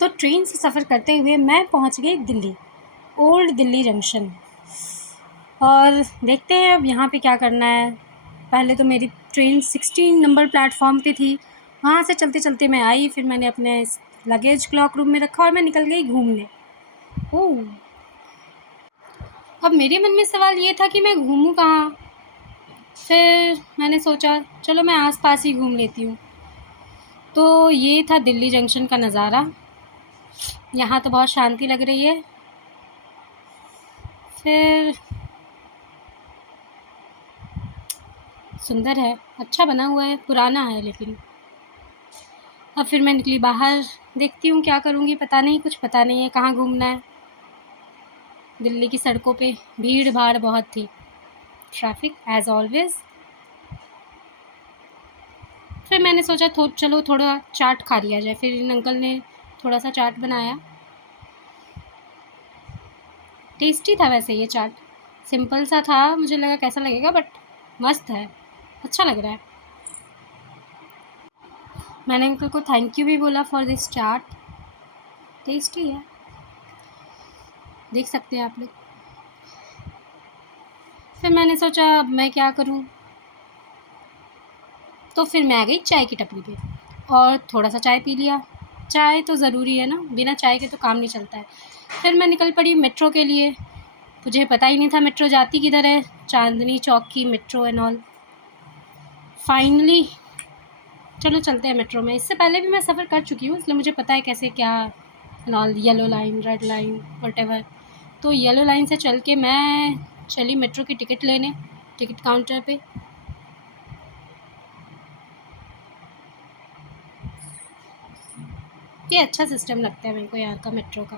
तो ट्रेन से सफ़र करते हुए मैं पहुंच गई दिल्ली, ओल्ड दिल्ली जंक्शन। और देखते हैं अब यहाँ पे क्या करना है। पहले तो मेरी ट्रेन 16 नंबर प्लेटफॉर्म पे थी, वहाँ से चलते चलते मैं आई, फिर मैंने अपने लगेज क्लॉक रूम में रखा और मैं निकल गई घूमने। ओह, अब मेरे मन में सवाल ये था कि मैं घूमूं कहाँ। फिर मैंने सोचा चलो मैं आसपास ही घूम लेती हूँ। तो ये था दिल्ली जंक्शन का नज़ारा। यहाँ तो बहुत शांति लग रही है। फिर सुंदर है, अच्छा बना हुआ है, पुराना है लेकिन। अब फिर मैं निकली बाहर, देखती हूँ क्या करूँगी, पता नहीं, कुछ पता नहीं है कहाँ घूमना है। दिल्ली की सड़कों पे भीड़ भाड़ बहुत थी, ट्रैफिक एज ऑलवेज। फिर मैंने सोचा चलो थोड़ा चाट खा लिया जाए। फिर इन अंकल ने थोड़ा सा चाट बनाया, टेस्टी था वैसे ये चाट, सिंपल सा था, मुझे लगा कैसा लगेगा, बट मस्त है, अच्छा लग रहा है। मैंने अंकल को थैंक यू भी बोला फॉर दिस चाट, टेस्टी है, देख सकते हैं आप लोग। फिर मैंने सोचा अब मैं क्या करूं, तो फिर मैं आ गई चाय की टपरी पे और थोड़ा सा चाय पी लिया। चाय तो ज़रूरी है ना, बिना चाय के तो काम नहीं चलता है। फिर मैं निकल पड़ी मेट्रो के लिए। मुझे पता ही नहीं था मेट्रो जाती किधर है, चांदनी चौक की मेट्रो एंड ऑल। फाइनली चलो चलते हैं मेट्रो में। इससे पहले भी मैं सफ़र कर चुकी हूँ, इसलिए मुझे पता है कैसे क्या and all, yellow line, red line, whatever. तो येलो लाइन से चल के मैं चली मेट्रो की टिकट लेने, टिकट काउंटर पे। ये अच्छा सिस्टम लगता है मेरे को यहाँ का मेट्रो का।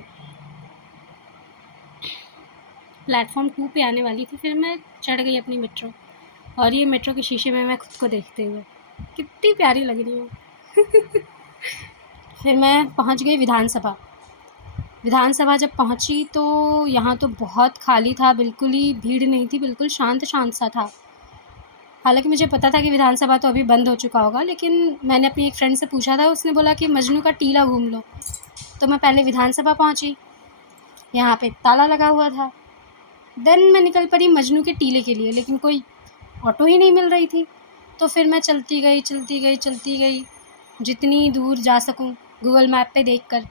प्लेटफॉर्म 2 पे आने वाली थी, फिर मैं चढ़ गई अपनी मेट्रो, और ये मेट्रो के शीशे में मैं खुद को देखते हुए कितनी प्यारी लग रही हूँ। फिर मैं पहुँच गई विधानसभा। विधानसभा जब पहुँची तो यहाँ तो बहुत खाली था, बिल्कुल ही भीड़ नहीं थी, बिल्कुल शांत शांत सा था। हालांकि मुझे पता था कि विधानसभा तो अभी बंद हो चुका होगा, लेकिन मैंने अपनी एक फ्रेंड से पूछा था, उसने बोला कि मजनू का टीला घूम लो। तो मैं पहले विधानसभा पहुँची, यहाँ पे ताला लगा हुआ था। देन मैं निकल पड़ी मजनू के टीले के लिए, लेकिन कोई ऑटो ही नहीं मिल रही थी। तो फिर मैं चलती गई चलती गई चलती गई, जितनी दूर जा सकूं गूगल मैप पे देखकर।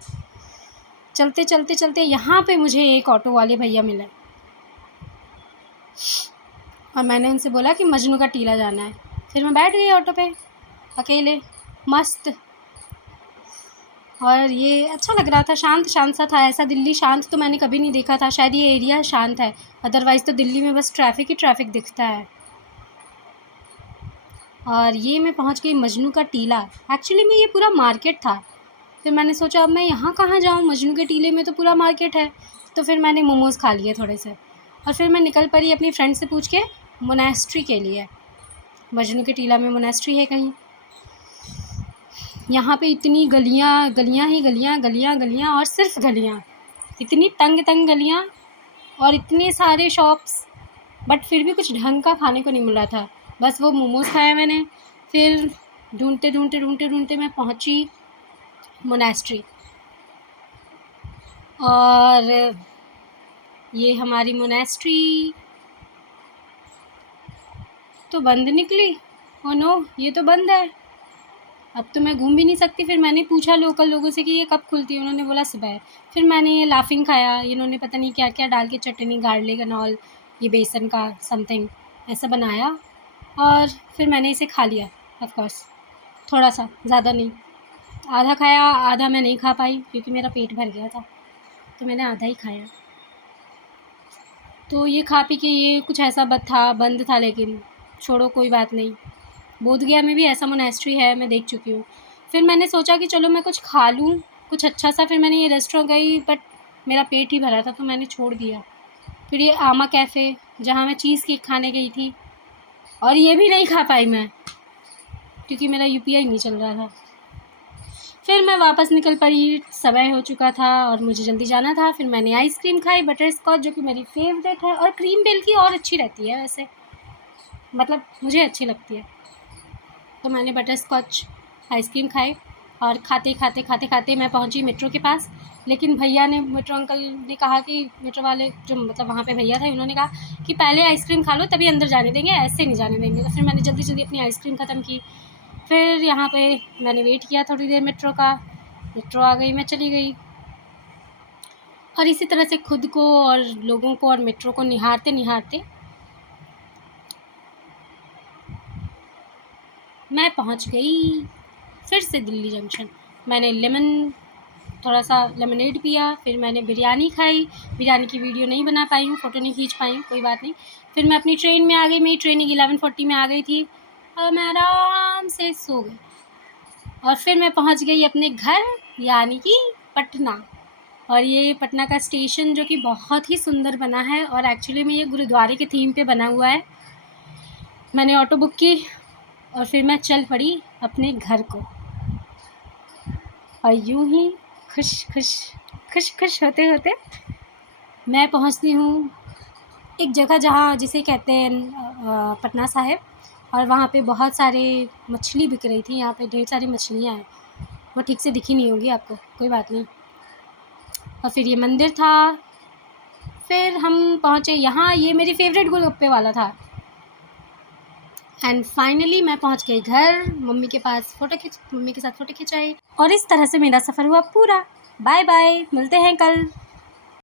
चलते चलते चलते यहाँ पे मुझे एक ऑटो वाले भैया मिले और मैंने उनसे बोला कि मजनू का टीला जाना है। फिर मैं बैठ गई ऑटो पे अकेले, मस्त। और ये अच्छा लग रहा था, शांत शांत सा था। ऐसा दिल्ली शांत तो मैंने कभी नहीं देखा था, शायद ये एरिया शांत है, अदरवाइज़ तो दिल्ली में बस ट्रैफिक ही ट्रैफिक दिखता है। और ये मैं पहुंच गई मजनू का टीला। एक्चुअली में ये पूरा मार्केट था। फिर मैंने सोचा अब मैं यहाँ कहाँ जाऊँ, मजनू के टीले में तो पूरा मार्केट है। तो फिर मैंने मोमोज़ खा लिए थोड़े से, और फिर मैं निकल पड़ी अपनी फ्रेंड से पूछ के मोनेस्ट्री के लिए। मजनू के टीला में मोनेस्ट्री है कहीं। यहाँ पे इतनी गलियाँ गलियाँ ही गलियाँ, गलियाँ गलियाँ और सिर्फ गलियाँ, इतनी तंग तंग गलियाँ और इतने सारे शॉप्स, बट फिर भी कुछ ढंग का खाने को नहीं मिल रहा था। बस वो मोमोज़ खाया मैंने। फिर ढूंढते ढूंढते ढूंढते ढूंढते मैं पहुंची मोनेस्ट्री, और ये हमारी मोनेस्ट्री तो बंद निकली। ओह नो, ये तो बंद है, अब तो मैं घूम भी नहीं सकती। फिर मैंने पूछा लोकल लोगों से कि ये कब खुलती है, उन्होंने बोला सुबह। फिर मैंने ये लाफिंग खाया, इन्होंने पता नहीं क्या क्या डाल के, चटनी, गार्लिक एंड ऑल, ये बेसन का समथिंग ऐसा बनाया, और फिर मैंने इसे खा लिया। ऑफ कोर्स थोड़ा सा, ज़्यादा नहीं, आधा खाया, आधा मैं नहीं खा पाई क्योंकि मेरा पेट भर गया था, तो मैंने आधा ही खाया। तो ये खा पी के ये कुछ ऐसा बंद था, लेकिन छोड़ो कोई बात नहीं। बोधगया में भी ऐसा मोनेस्ट्री है, मैं देख चुकी हूँ। फिर मैंने सोचा कि चलो मैं कुछ खा लूँ, कुछ अच्छा सा। फिर मैंने ये रेस्टोरेंट गई, बट मेरा पेट ही भरा था तो मैंने छोड़ दिया। फिर ये आमा कैफ़े, जहाँ मैं चीज़ केक खाने गई थी, और ये भी नहीं खा पाई मैं क्योंकि मेरा यूपीआई नहीं चल रहा था। फिर मैं वापस निकल पड़ी, समय हो चुका था और मुझे जल्दी जाना था। फिर मैंने आइसक्रीम खाई, बटर स्कॉच, जो कि मेरी फेवरेट है, और क्रीम बेल की और अच्छी रहती है वैसे, मतलब मुझे अच्छी लगती है। तो मैंने बटर स्कॉच आइसक्रीम खाई, और खाते खाते मैं पहुंची मेट्रो के पास। लेकिन भैया ने, मेट्रो अंकल ने कहा कि, मेट्रो वाले जो मतलब वहाँ पे भैया थे, उन्होंने कहा कि पहले आइसक्रीम खा लो तभी अंदर जाने देंगे, ऐसे नहीं जाने देंगे। तो फिर मैंने जल्दी जल्दी अपनी आइसक्रीम ख़त्म की। फिर यहाँ पे मैंने वेट किया थोड़ी देर मेट्रो का, मेट्रो आ गई, मैं चली गई। और इसी तरह से खुद को और लोगों को और मेट्रो को निहारते निहारते मैं पहुंच गई फिर से दिल्ली जंक्शन। मैंने थोड़ा सा लेमनेड पिया, फिर मैंने बिरयानी खाई। बिरयानी की वीडियो नहीं बना पाई हूँ, फ़ोटो नहीं खींच पाई हूँ, कोई बात नहीं। फिर मैं अपनी ट्रेन में आ गई, मेरी ट्रेनिंग 11:40 में आ गई थी और मैं आराम से सो गई। और फिर मैं पहुँच गई अपने घर, यानी कि पटना। और ये पटना का स्टेशन जो कि बहुत ही सुंदर बना है, और एक्चुअली में ये गुरुद्वारे के थीम पे बना हुआ है। मैंने ऑटो बुक की और फिर मैं चल पड़ी अपने घर को। और यूं ही खुश होते होते मैं पहुंचती हूँ एक जगह जहाँ जिसे कहते हैं पटना साहिब। और वहाँ पे बहुत सारे मछली बिक रही थी, यहाँ पे ढेर सारी मछलियाँ हैं, वो ठीक से दिखी नहीं होगी आपको, कोई बात नहीं। और फिर ये मंदिर था। फिर हम पहुँचे यहाँ, ये मेरी फेवरेट गोलगप्पे वाला था। एंड फाइनली मैं पहुँच गई घर, मम्मी के साथ फ़ोटो खिंचाई। और इस तरह से मेरा सफ़र हुआ पूरा। बाय बाय, मिलते हैं कल।